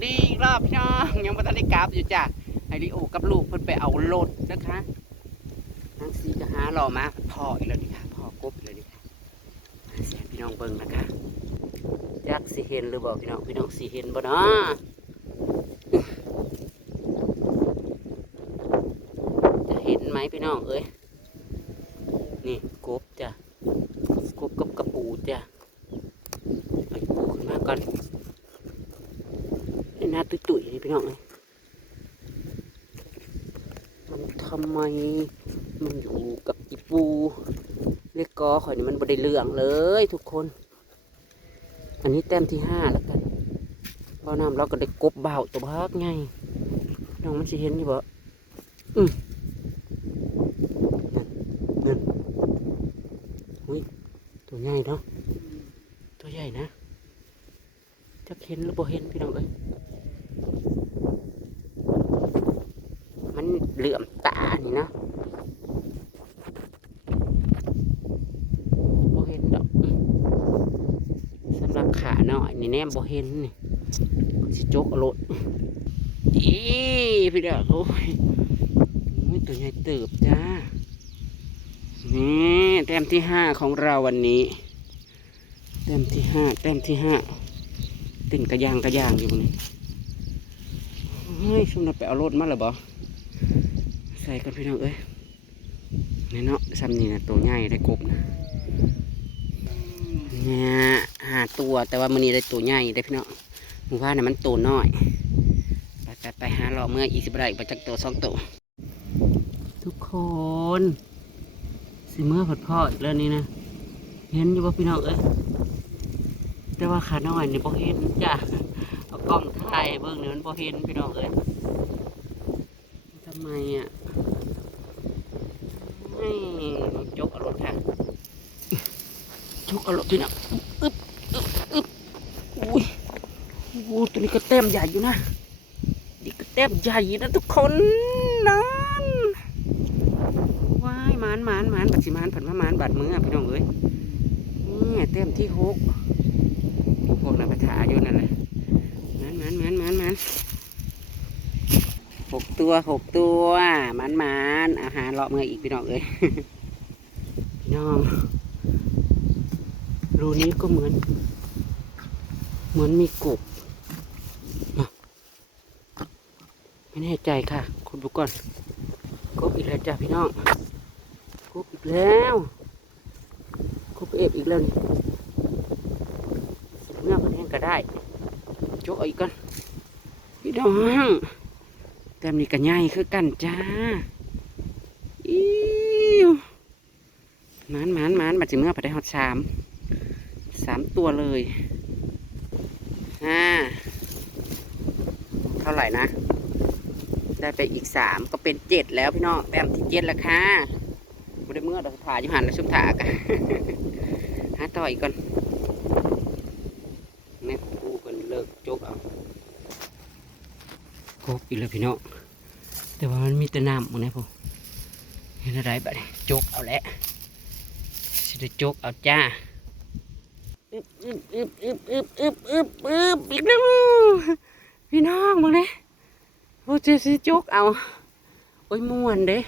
วัสดีอีกรอบพี่น้องยังไม่ทันได้กลับอยู่จ้ะไอริโอกับลูกเพิ่นไปเอารถนะคะนางซีก็หาหล่อมาพ่ออีกแล้วนี่ค่ะพ่อกบอีกแล้วนี่ค่ะเสียพี่น้องเบิ่งนะคะจักสิเห็นหรือบอกพี่น้องสิเห็นบ่เนาะจะเห็นไหมพี่น้องเอ้ยนี่กบจ้ะกบกับกระปูจ้ะไปปูขึ้นมาก่อนหน้าตุ้ยๆนี่พี่น้องเลยมันทำไมมันอยู่กับอีปูเล็กกอข่อยนี่มันบ่ได้เรื่องเลยทุกคนอันนี้แต้มที่5แล้วกันบ่อน้ำเราก็ได้กบเบาตัวพักไงน้องมันสิเห็นอยู่บ่นั่นอุ้ยตัวใหญ่เนาะตัวใหญ่นะจะเห็นหรือบ่เห็นพี่น้องเอ้ยมันเหลื่อมตานี่นะบ่เห็นดอกสำหรับขาหน่อยนี่แนมบ่เห็นนี่สิโจกอรดอีพี่น้องโอ้ยตัวใหญ่เติบจ้านี่แต้มที่5ของเราวันนี้แต้มที่5ติ่นกระยางอยู่นี่เฮ้ยชุมนับไปเอารถมาหรือบ่ใส่กันพี่น้องเอ้ยนี่เนาะซ้ำนี่นะตัวใหญ่ได้กบนะเนี่ย5 ตัวแต่ว่ามื้อนี้ได้ตัวใหญ่ได้พี่น้องหมู่บ้านน่ะมันตัวน้อยไปหาเราเมื่อ20ไร่ไปจักตัว2ตัวทุกคนสิเมื่อผัดพ่ออีกแล้วนี่นะเห็นอยู่บ่พี่น้องเอ้ยแต่ว่าขาน้อยนี่บ่เห็นจ้ะเอากล้องถ่ายเบิ่งนี่มันบ่เห็นพี่น้องเอ้ยทำไมอ่ะจกเอารถค่ะจกเอารถพี่น้องอึ๊บอุ้ยตัวนี้ก็เต็มใหญ่อยู่นะนี่ก็เต็มใหญ่นะทุกคนนั่นว้ายหมานปัจจิมานผันมะมานบาดมือพี่น้องเอ้ยนี่เต็มที่6พวกนักประชาอยู่นั่นแหละมัน6 ตัวมันอาหารเลาะเมื่ออีกพี่น้องเอ้ยพี่น้องรูนี้ก็เหมือนมีกบไม่แน่ใจค่ะคุณดูก่อนกบอีกแล้วจ้ะพี่น้องกบอีกแล้วกบเอฟอีกแล้วนี่เนื้อพันแห้งก็ได้โจ๊กอีกก่อนพี่น้องแต่มีกันใหญ่คือกันจ้าอิ้วมันบัดจิเมื่อไปได้ฮอต3 ตัวเลยเท่าไหร่นะได้ไปอีก3ก็เป็น7แล้วพี่น้องแต้มที่7แล้วค่ะไม่ได้เมื่อเราถ่ายอยู่หันแล้วชุบถ่ากันหาต่ออีกก่อนแม่กูกันเลิกโจกเอาโคกอีกแล้วพี่น้องแต่ว่ามันมีแต่น้ำหมดนะพ่อเห็นอะไรบ้างโจกเอาแล้วสิได้โจกเอาจ้าอึบอีกแล้วพี่น้องมึงเนี่ยโอ้เจสิโจกเอาโอ้ยม่วนเด้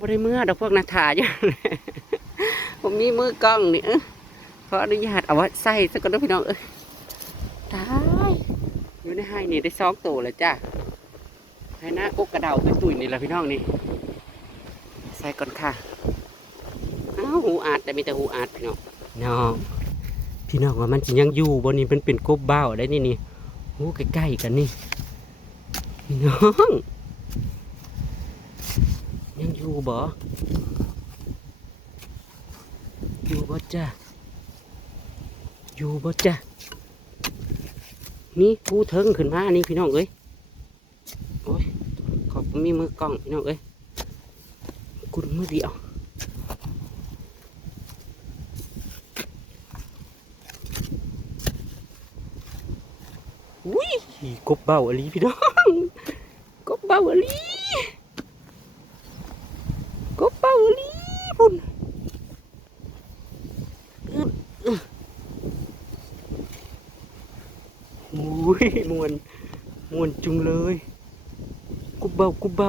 บริเมื่อดอกพวกนาถาอยู่ผมมีมือกล้องนี่ขออนุญาตเอาไว้ใส่สักก่อนนะพี่น้องตายอยู่ในให้นี่ได้2 ตัวเลยจ้าให้หน้ากกกระเดาเป็นตุ่ยนี่แหละพี่น้องนี่ใส่ก่อนค่ะอ้าวหูอาดแต่มีแต่หูอาดพี่น้องว่ามันจะยังอยู่บนนี้เป็นกบเบ้าได้นี่หูใกล้ๆกันนี่พี่น้องยังอยู่บ่จ้ะนี่หูเทิงขึ้นมานี่พี่น้องเอ้ยโอ้ยขอบมีมือกล้องพี่น้องเอ้ยกุดมือเดียวอุ้ยกบเบาอลีพี่น้องกบเบาอลีพุ่น อุ้ยมวนจุงเลยกุบเบา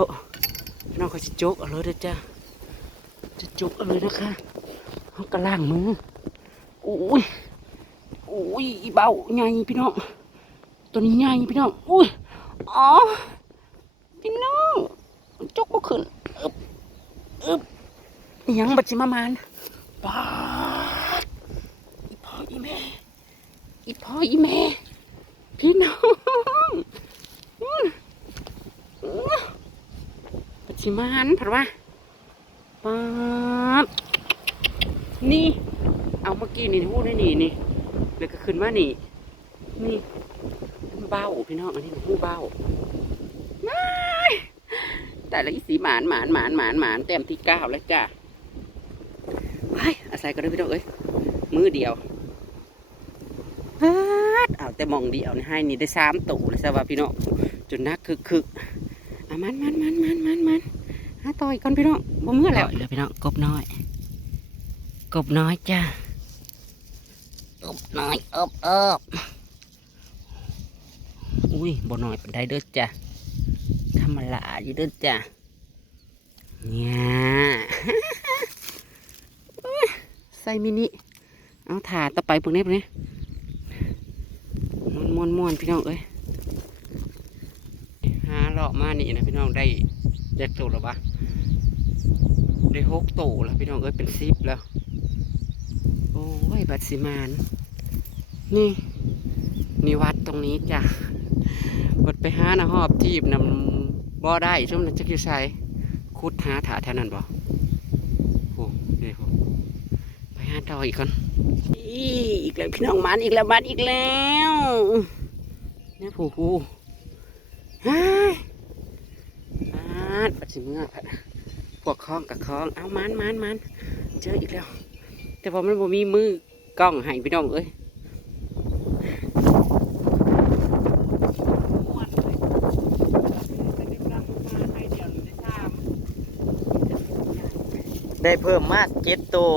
พี่น้องเขาจะโจกเอาเลยนะจ้ะจะโจกเอาเลยนะคะเขากระล่างมืออุ้ยอีเบาใหญ่พี่น้องตัวนี้ใหญ่พี่น้องอุ้ยอ๋อพี่น้องจกก็ขึ้นอึบยังบัดจิมามานป้าอีพ่ออีแม่พี่น้องบัดจิมานผัดว่าป้านี่เอาเมื่อกี้นี่พูดได้นี่แล้วก็ขึ้นมานี่เบ้าพี่น้องอันนี้หูเบ้าแต่ละอีสีหมานเต็มที่9แล้วจ้ะไปอาศัยกันด้วยพี่น้องเอ้ยมือเดียวเอาแต่มองเดียวนี่ให้นี่ได้3ตู่เลยสวัสดีพี่น้องจนนักคึกมันหาต่อยก่อนพี่น้องบ่มือแล้วพี่น้องกบน้อยจ้ะกบน้อยอุ้ยบ่น้อยเป็นได้เด้อจ้ะธรรมดาอยู่เด้อจ้ะเนี่ยใส่มินิเอาถาต่อไปพวกนี้ม้วนพี่น้องเอ้ยหาเลาะมานี่นะพี่น้องได้แจกตัวหรอวะได้6ตัวแล้วพี่น้องเอ้ยเป็น10แล้วโอ้ยบัดสิมานนี่วัดตรงนี้จ้ะบัดไปหาหอบทีบนำบ่ได้ช่วงนั้นจะกี่ใส่คุดหาถาแถวนั้นบ่โอ้เดี๋ยวไปหาต่ออีกก่อนอีกแล้วพี่น้องมันอีกแล้วเนี่ยผู้ฮ่าบัดสิเมื่อพวกคล้องกับคล้องเอามันเจออีกแล้วแต่พอมันบ่มีมือกล้องให้พี่น้องเอ้ยได้เพิ่มมา7ตัว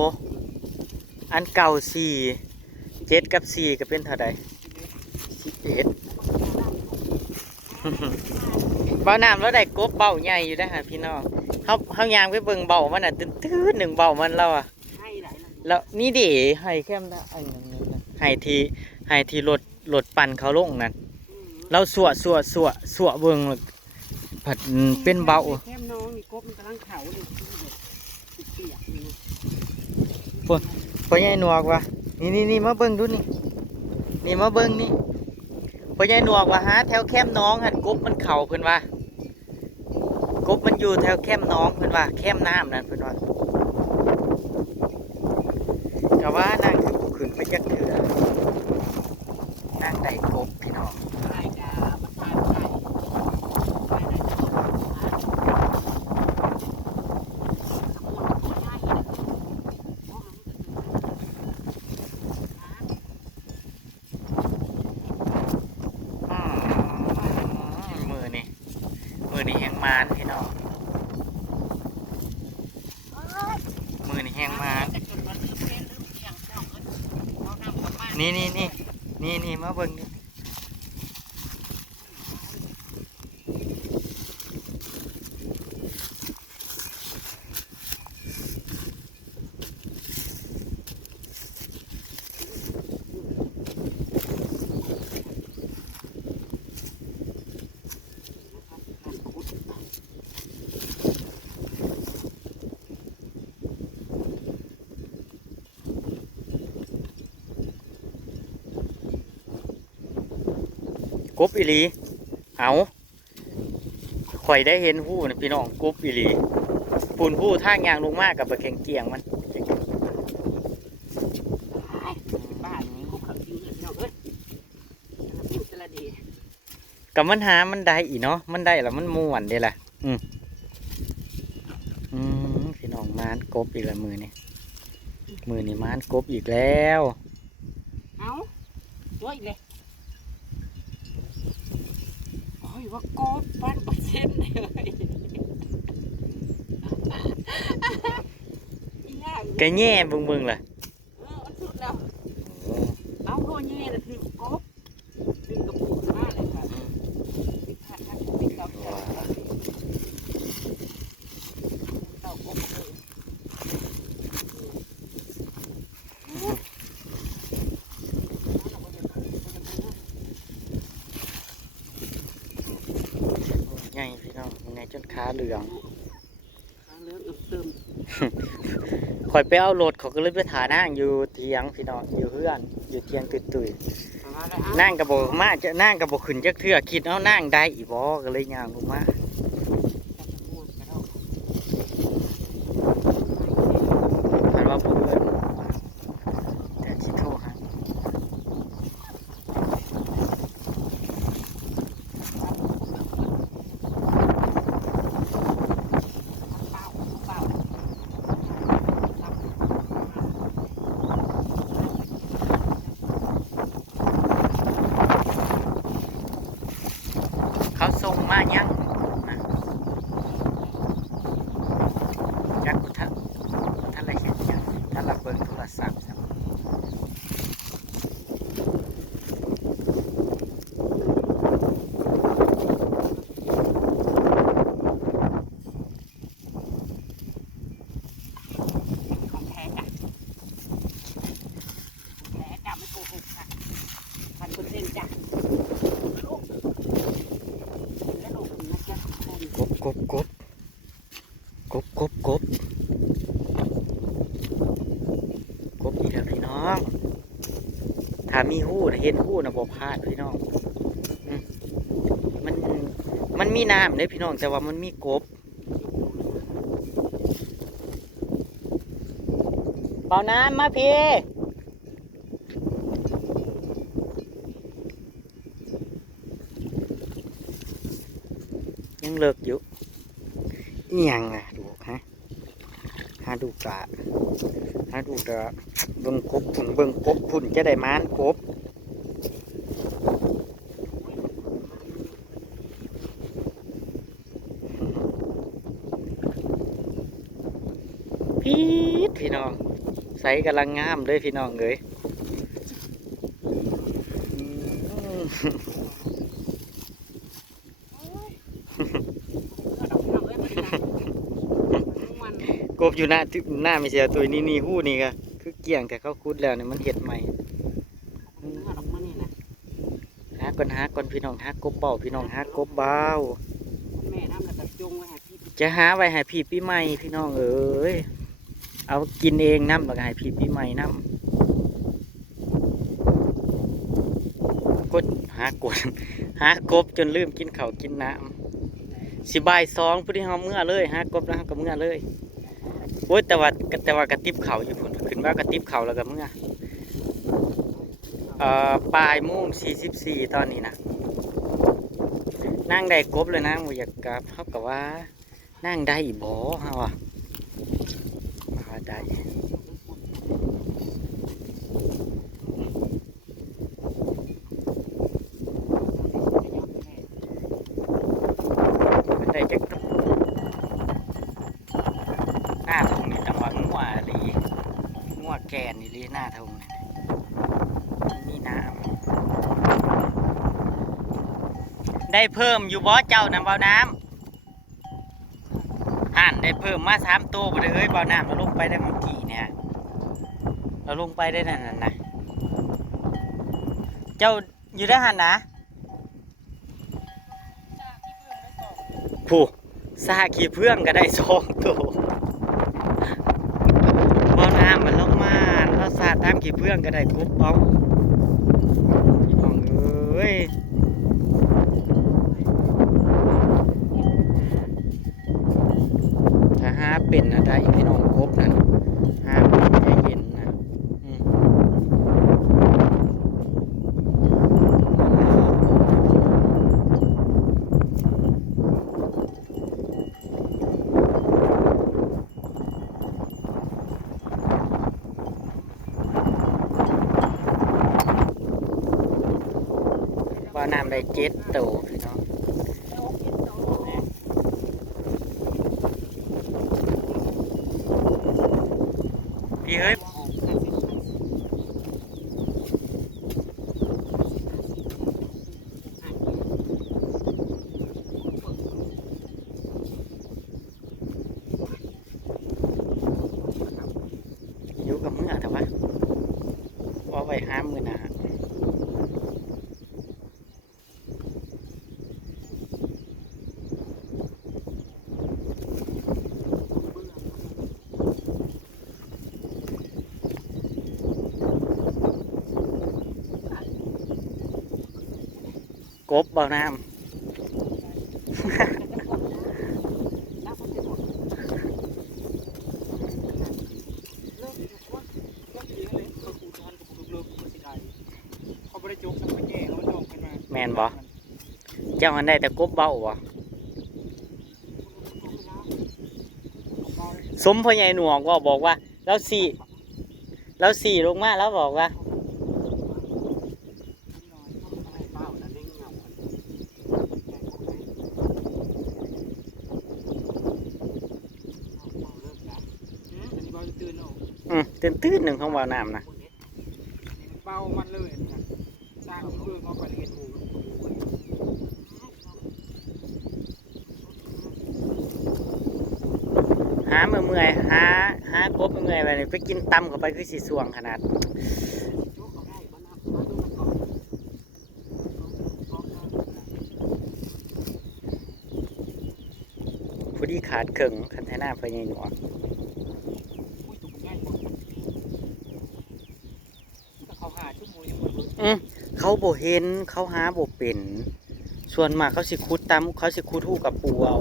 อันเก่า7กับ4ก็เป็นเท่าใด11เบาน้ำแล้วได้กบเบาใหญ่อยู่นะฮะพี่น้องเขายางไปเบิ่งเบามันอ่ะตื้น1เบามันแล้วอ่ะแล้วนี่ดิให้แค่ได้ไอ้นั่นให้ที่รถปั่นเขาลงนั่นเราสัวเบิ่งผัดเป็นเบาแค่น้องนี่กบมันกำลังเขาเลยเปียกพ่อใหญ่หนวกว่ะนี่มาเบิ่งดูนี่มาเบิ่งนี่พ่อใหญ่หนวกว่ะฮะแถวแคมน้องหันกบมันเข่าเพิ่นว่ากบมันอยู่แถวแคมน้องเพิ่นว่าแคมน้ำนั่นเพิ่นว่าแต่ว่านั่งขึ้นไปจักเถื่อนั่งได้กบพี่น้องมือนี่แห้งมานพี่น้องมือนี่แห้งมานนี่มาเบิ่งดิกบอีหลีเอาข่อยได้เห็นหู้นะพี่น้องกบอีหลีปูนหู้ทางยางลงมากกับปลาเก่งเกียงมันบ้านนี้กบขับจริงเลยพี่น้องเอ้ยสลัดดีกับมันหามันได้อีเนาะมันได้แล้วมันม่วนเด้ล่ะพี่น้องมานกบอีกละมือนี่มานกบอีกแล้วเอาตัวอีกเลยว่ากบ1,000%เลยกะแง่บึงล่ะมันสุดแล้วเอาโคแง่เลยคือกบ ญ่พี่น้องใหญ่จนขาเหลือง ขาเหลืองอึมตึม ข่อยไปเอารถเขาก็เลยไปถ่านั่งอยู่เทียงพี่น้องอยู่เพื่อนอยู่เทียงตุย เอามาแล้วเอา ๆนั่งกระบอกมาจะนั่งกระบอกขึ้นจักเทื่อคิดเอานั่งได้อีบ่ก็เลยย่างลงมาผ่านว่าเพื่อนแต่สิโทรหา เขาส่งมายังนะจักกุทักท่านอะไรเห็นยังท่านละเบิ่งโทรศัพท์ครับของแท้จ้ะของแท้จ้ะไม่โกหกค่ะ1,000%จ้ะลูกและลูกนะจ๊ะทุกคน กบกบกบกบกบกบกบอีกแล้วพี่น้องถ้ามีหู้นะเห็นหู้นะบ่พลาดพี่น้องอืมมันมีน้ำเลยพี่น้องแต่ว่ามันมีกบเป่าน้ำมาพี่ยังเลิกอยู่อิหยังอ่ะดูฮะหาดูกะเบิ่งกบพุ่นเบิ่งกบพุ่นจะได้มานกบพี่น้องใสกำลังงามเลยพี่น้องเลยอืม กบอยู่หน้าไม่เสียตัวนี่หู้นี่ก็คือเกี่ยงแต่เขาคุดแล้วเนี่ยมันเห็ดใหม่หาก่อนพี่น้องหากบเบาพี่น้องหากบเบา แม่น้ำแล้วก็จงไว้ให้พี่ จะหาไว้ให้พี่ปีใหม่พี่น้องเอ้ยเอากินเองน้ำแล้วก็ให้พี่ปีใหม่น้ำกดหากด หากบจนลืมกินข้าวกินน้ำสิบ่ายสองพอดีเฮาเมื่อเลยหากบแล้วเฮาก็เมื่อเลยโอ้ยแต่ว่ากระติบเข่าอยู่พุ่นขึ้นว่ากระติบเข่าแล้วก็เมื่อบ่ายโมง44ตอนนี้นะนั่งได้กบเลยนะบ่อยากกลับเขากับว่านั่งได้บ่เฮาอ่ะมาได้ได้จักหน้าทงนี่จังหวะงัวหลีงัวแกนนี่ลีหน้าทงนี่มีน้ำได้เพิ่มอยู่บ่เจ้าน้ำเบาน้ำห่านได้เพิ่มมา3 ตัวบ่ได้เอ้ยเบาน้ำเราลงไปได้เมื่อกี้เนี่ยเราลงไปได้นั่นนะเจ้าอยู่ได้หันนะผู้ซาขี้เพื่องก็ได้2 ตัวเบาน้ำมันลงมาเราสาดตามขี้เพื่องก็ได้กบเอาพี่น้องเอ้ยถ้าหาเป็นนะได้พี่น้องกบนั่นหาเป็นใจเย็นนะว่าน้ำได้7 ตัวพี่น้องพี่เฮ้ยอยู่กับมึงอ่ะแต่ว่าไว้ห้ามมือหนา กบเบาน้ำแมนบ่เจ้ามันได้แต่กบเบาบ่สมพ่อใหญ่หนวกว่าบอกว่าแล้วสี่ลงมาแล้วบอกว่าตื่นหนึ่งของเบาน้ำนะ เบามันเลยนะสร้างเรื่องเอาไปเรียนรู้ หาเมื่อยหากบเมื่อยไปไปกินตำเข้าไปคือสีสวงขนาดผู้ที่ขาดเข่งคันไทหน้าไปยังหนวก เขาหาชั่วโมงยังหมด เขาโบเห็นเขาหาโบเป็นส่วนมากเขาสิคุดตำเขาสิคุดทู่กับปูเอา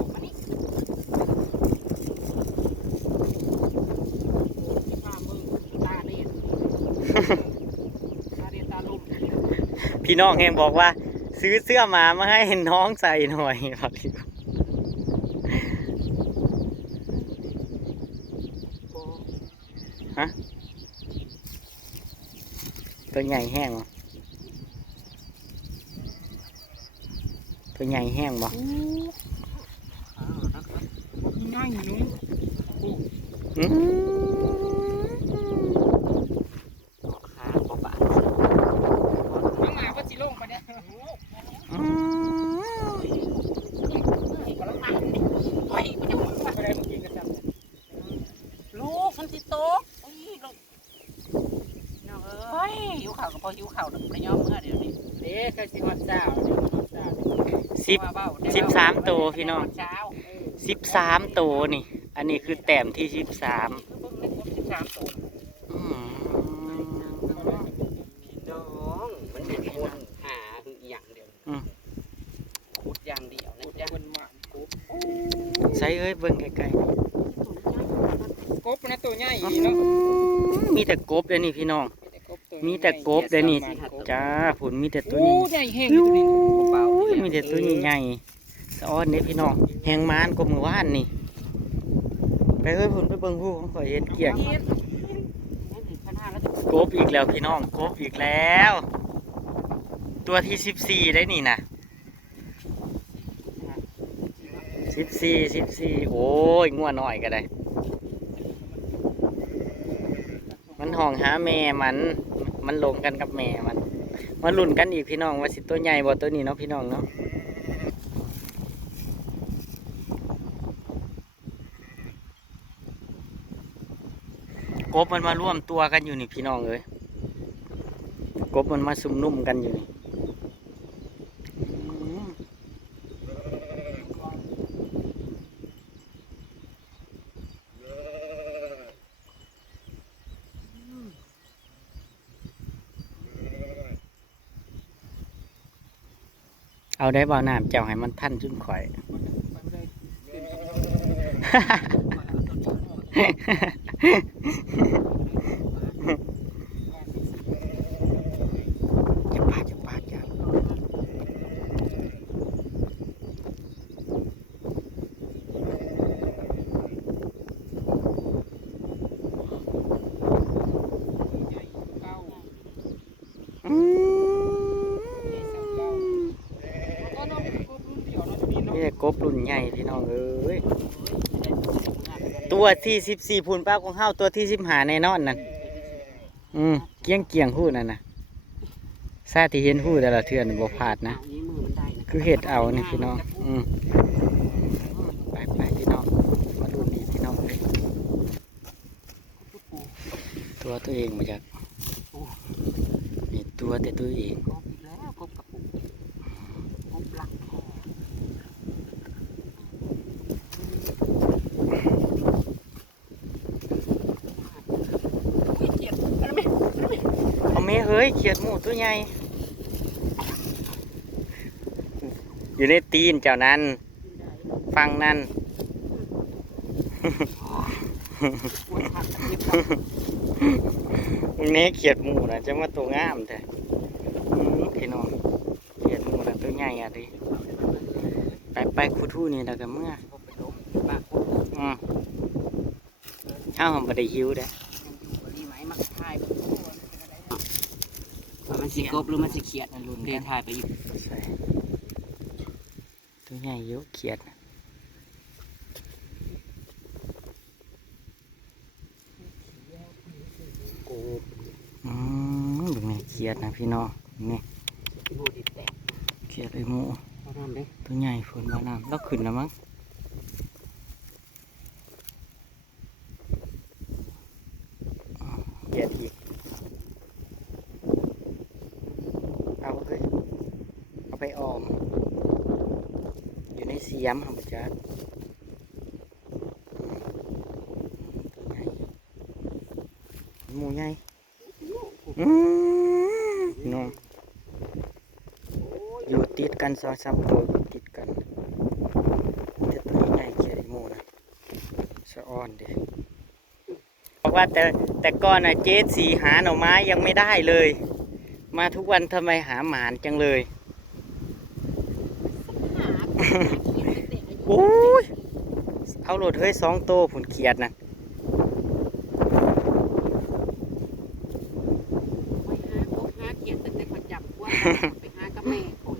พี่น้องเองบอกว่าซื้อเสื้อมาให้น้องใส่หน่อยครับฮะตัวใหญ่แห้งบ่ตัวใหญ่แห้งบ่ ง่ายหนุ่ม อืม ขาบ่บาด น้ำมาก็จิโล่งไปเนี่ย ลูกมันสิโตกน้องเอ้ยหิวข้าวก็พอหิวข้าวดอกบ่ได้ยอมเมื่อเดี๋ยวนี้ เด็กก็สิวัดเจ้า 13ตัวพี่น้อง เช้า 13ตัวนี่ อันนี้คือแต้มที่13 13ตัวน้องมันเป็นคนหาคืออีหยังเดียวขุดอย่างเดียวนะจ๊ะ คนหมากุ๊บ ใส่เอ้ยเบิ่งไกล กุ๊บนะตัวใหญ่ ๆ เนาะ มีแต่กบเด้อนี่พี่น้อง มีแต่กบเด้อนี่จ้าผุนมีแต่ตัว โอ้ นี้ ใหญ่แห้ง โอ้ยมีแต่ตัวใหญ่ๆสะอ้อนเด้อพี่น้องแหงมานกว่ามื้อวานนี่ไปเอ้ยผุนไปเบิ่งผู้ของข่อยเห็นเกียกกบอีกแล้วพี่น้องกบอีกแล้ว ตัวที่14ได้นี่นะ14โอ้ยงัวน้อยก็ได้ มันห้องหาแม่มันลงกันกับแม่มันมาลุ้นกันอีกพี่น้องว่าสิตัวใหญ่บ่ตัวนี้เนาะพี่น้องเนาะกบมันมาร่วมตัวกันอยู่นี่พี่น้องเอ้ยกบมันมาซุ่มนุ่มกันอยู่นี่เอาได้บ่าวน้ำเจ้าให้มันท่านจุนข่อย จะปาดจ้ะนี่กบรุ่นใหญ่พี่น้องเอ้ยตัวที่14พูนป้าของเฮาตัวที่15แน่นอนนั่นเกี้ยงหู้นั่นน่ะซาที่เห็นหู้แต่ละเทื่อนบ่พลาดนะคือเห็ดเอานี่พี่น้องไปพี่น้องมาดูนี่พี่น้องเลยตัวเองมาจากนี่ตัวแต่ตัวเองกบอีกแล้วกบกระปุกกบหลักแห่ เอาแม่เฮ้ยเขียดหมูตัวใหญ่ อยู่ในตีนเจ้านั้นฟังนั่น ปวดหักเจ็บ มึงเนี้เขียดหมูนะจะมาตัวงามแต่พี่น้องเขียดหมูนะตัวใหญ่อะดิไปคูทู่นี่แล้วกันเมื่อข้าวหอมบะไดหิวเด้ มันสิกบหรือมันสิเขียดนั่นลุ้นกันถ่ายไปอยู่ ใส่ตัวใหญ่เยอะเขียดนะดูนี่เขียดนะพี่น้องนี่ ดูดิแตก เขียดไอ้หมู เอาน้ำเด้ ตัวใหญ่ฝนมาน้ำแล้วขึ้นแล้วมั้งเขียดอีกเอาเฮ้ยเอาไปออมอยู่ในเสียมครับจ๊ะตัวใหญ่หมูใหญ่น้องอยู่ติดกัน2-3ตัวติดกันแต่ตัวใหญ่เขียดไอ้หมูนะสะอ้อนเด้บอกว่าแต่ก่อนน่ะเจ๊สีหาหน่อไม้ยังไม่ได้เลย มาทุกวันทำไมหาหมานจังเลย โอ้ยเอาโหลดเฮ้ย2 โตผุนเขียดนะ หาเขียดแต่ขอจับว่าไปหากับแม่ข่อย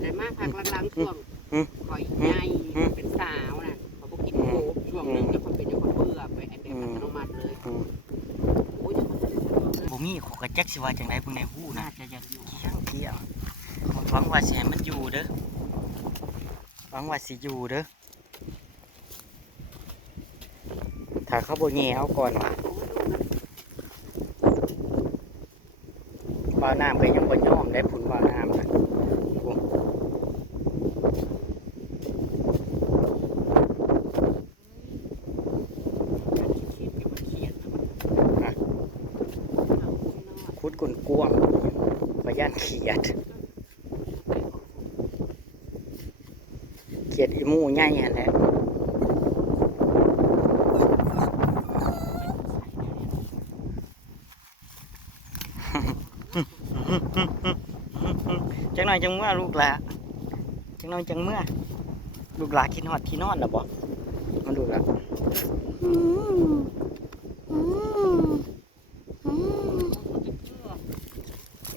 แต่มาพักหลังๆช่วงข่อยใหญ่เป็นสาวน่ะเขาบอกกินโคบช่วงนึงจะคนเป็นจะคนเบื่อไปไอ้เป็นอัตโนมัติเลยโอ้ย บ่มีขอกระจักสิว่าจังไดเพิ่งในหู้ น่า นะ จะอยากอยู่ เที่ยวหวังว่าสิให้มันอยู่เด้อหวังว่าสิอยู่เด้อถ้าเขาบ่แย่เอาก่อนบ่าวน้ำก็ยังบ่ยอมได้ผุนบ่าวน้ำนะคุดกุนกวางขอย่านเขียดเขียดอีหมูใหญ่หั่นแหละจังหน่อยจังเมื่อลูกหลาจังหน่อยจังเมื่อลูกหลาคิดฮอดที่นอนแล้วบ่มาลูกหลา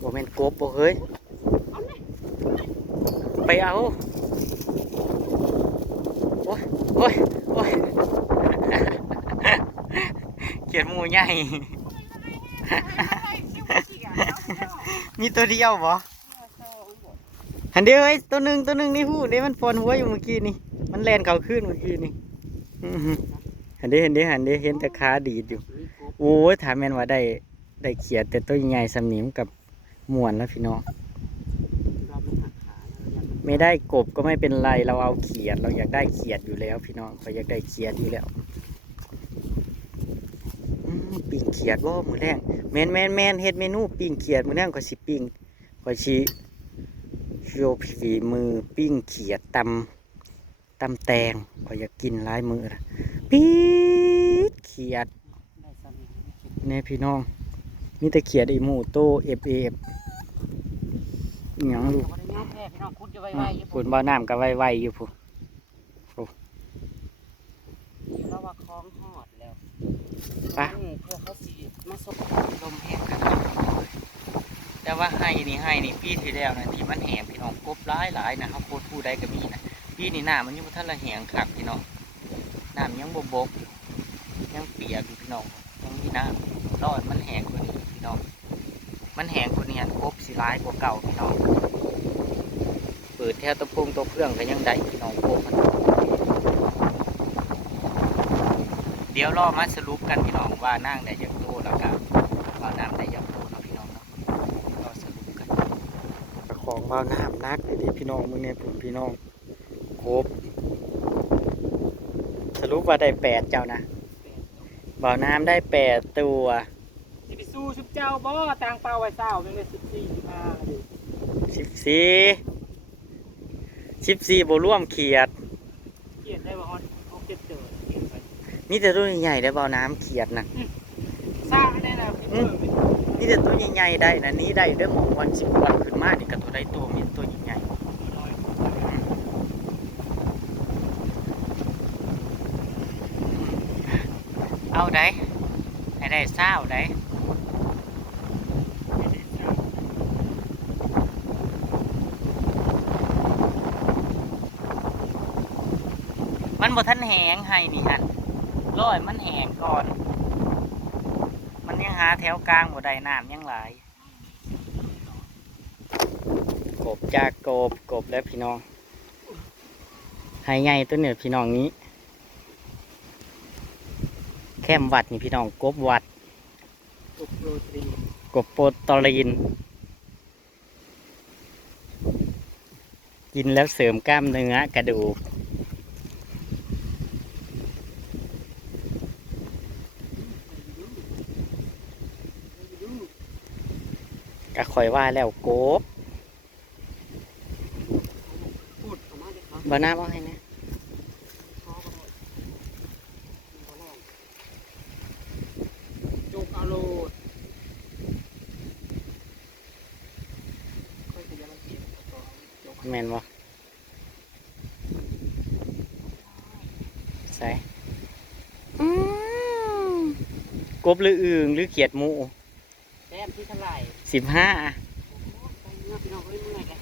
บ่แม่นกบบ่เฮ้ยไปเอาโอ้ยโอ้ยโอ้ยเขียดหมูใหญ่ มีตัวเดียวบ่หันเดียวเฮ้ยตัวหนึ่งนี่หูนี่มันฟอนหัวอยู่เมื่อกี้นี่มันแลนเก่าขึ้นเมื่อกี้นี่หันเดียวเห็นแต่ขาดีดอยู่โอ้ยถามแม่นว่าได้เขียดแต่ตัวใหญ่สำนิมกับหมวนแล้วพี่น้องไม่ได้กบก็ไม่เป็นไรเราเอาเขียดเราอยากได้เขียดอยู่แล้วพี่น้องเราอยากได้เขียดอยู่แล้วปิ้งเขียดว่ามือแรงแมนเฮ็ดเมนูปิ้งเขียดมือแรงก็สิปิ้งก็สิโชว์ฝีมือปิ้งเขียดตำแตงก็อยากกินหลายมือละปี๊ดเขียดเนี่ยพี่น้องมีแต่เขียดไอหมูโตเอฟหยังลูกฝนบ่อน้ำก็ไวๆอยู่ผู้ เราว่าคล้องหอดแล้ว ไป เพื่อเขาสีมาส่ง ลมแห้งกันแต่ว่าให้นี่ปีที่แล้วนะที่มันแห้งพี่น้องกบหลายนะเขาโคตรผู้ใดก็มีนะปีนี้น้ำมันยังบ่ทันละแห้งคักพี่น้องน้ำยังบกยังเปียกอยู่พี่น้องยังมีน้ำรอดมันแห้งกว่านี้พี่น้องมันแห้งกว่านี้กบสิร้ายกว่าเก่าพี่น้องเปิดแถวตะพงตัวเพื่องก็ยังได้พี่น้องกบมันเดี๋ยวรอมาสรุปกันพี่น้องว่านั่งได้ยักโตแล้วก็ว่าน้ำได้ยักโตเนาะพี่น้องเนาะรอสรุปกันของว่าน้ำนักเลยพี่น้องมึงเนี่ยพี่น้องครบสรุปว่าได้8เจ้านะบ่อน้ำได้8ตัว สิไปสู้ชุบเจ้าบ่ต่างเป้าไว้เศร้าเป็นเลย14 15 14 14บ่ร่วมเขียด เขียนได้ว่าเขาเก็บเจอเขียนไป มีแต่ตัวใหญ่ๆได้บ่น้ำเขียดน่ะ สร้างได้แล้วพี่เพิ่ม มีแต่ตัวใหญ่ๆได้นะนี้ได้เด้อหมองวัน10วันขึ้นมานี่ก็ตัวได้ตัวมีตัวใหญ่ๆเอาได้ให้ได้เศร้าได้มันบ่ทันแหงให้นี่ฮะร้อยมันแหงก่อน มันยังหาแถวกลางบ่ได้น้ำยังหลายกบจากกบแล้วพี่น้องให้ใหญ่ตัวเนี่ยพี่น้องนี้แคมวัดนี่พี่น้องกบวัด กบโปรตีน กบโปรตีนกินแล้วเสริมกล้ามเนื้อกระดูกก็คอยว่าแล้วกบ พูดออกมาเลยครับ บ่น้าบ่ให้นะ จกเอาโลดค่อยจะมันเก็บต่อจก แม่นบ่ใส่กบหรืออึ่งหรือเขียดหมู แต้มที่เท่าไหร่ 15 ไปเมื่อพี่น้องเอ้ยเมื่อยกัน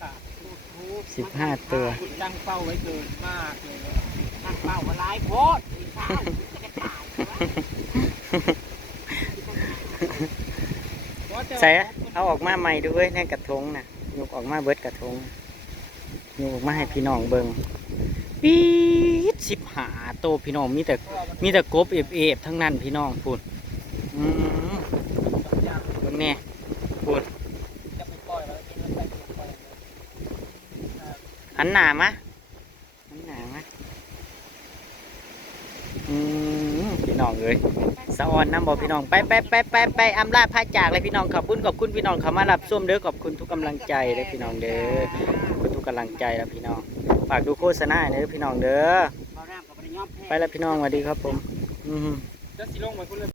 ค่ะโอ้โห 15 ตัว ตั้งเป้าไว้เกินมากเลยตั้งเป้าว่าร้ายโพดอีกข้าวจะกระจายวะ ใส่เอาออกมาใหม่ด้วยในกระทงนะยกออกมาเบิดกระทงยกออกมาให้พี่น้องเบิ่งปี๊ด15 โตวพี่น้องมีแต่กบเอฟทั้งนั้นพี่น้องพูดอืมเบิ่งแน่พูด จะไปปล่อยแล้วกินแล้วไปปล่อย หันหน้ามาพี่น้องเอ้ยสะออนน้ำบอกพี่น้องไปอำลาพาจากเลยพี่น้องขอบคุณพี่น้องเขามารับส้มเด้อขอบคุณทุกกำลังใจเลยพี่น้องเด้อขอบคุณทุกกำลังใจแล้วพี่น้องฝากดูโฆษณาเด้อพี่น้องเด้อ เอาน้ำกับไปย้อมแพ้ ไปแล้วพี่น้องสวัสดีครับผม จะสิลงไปคนละ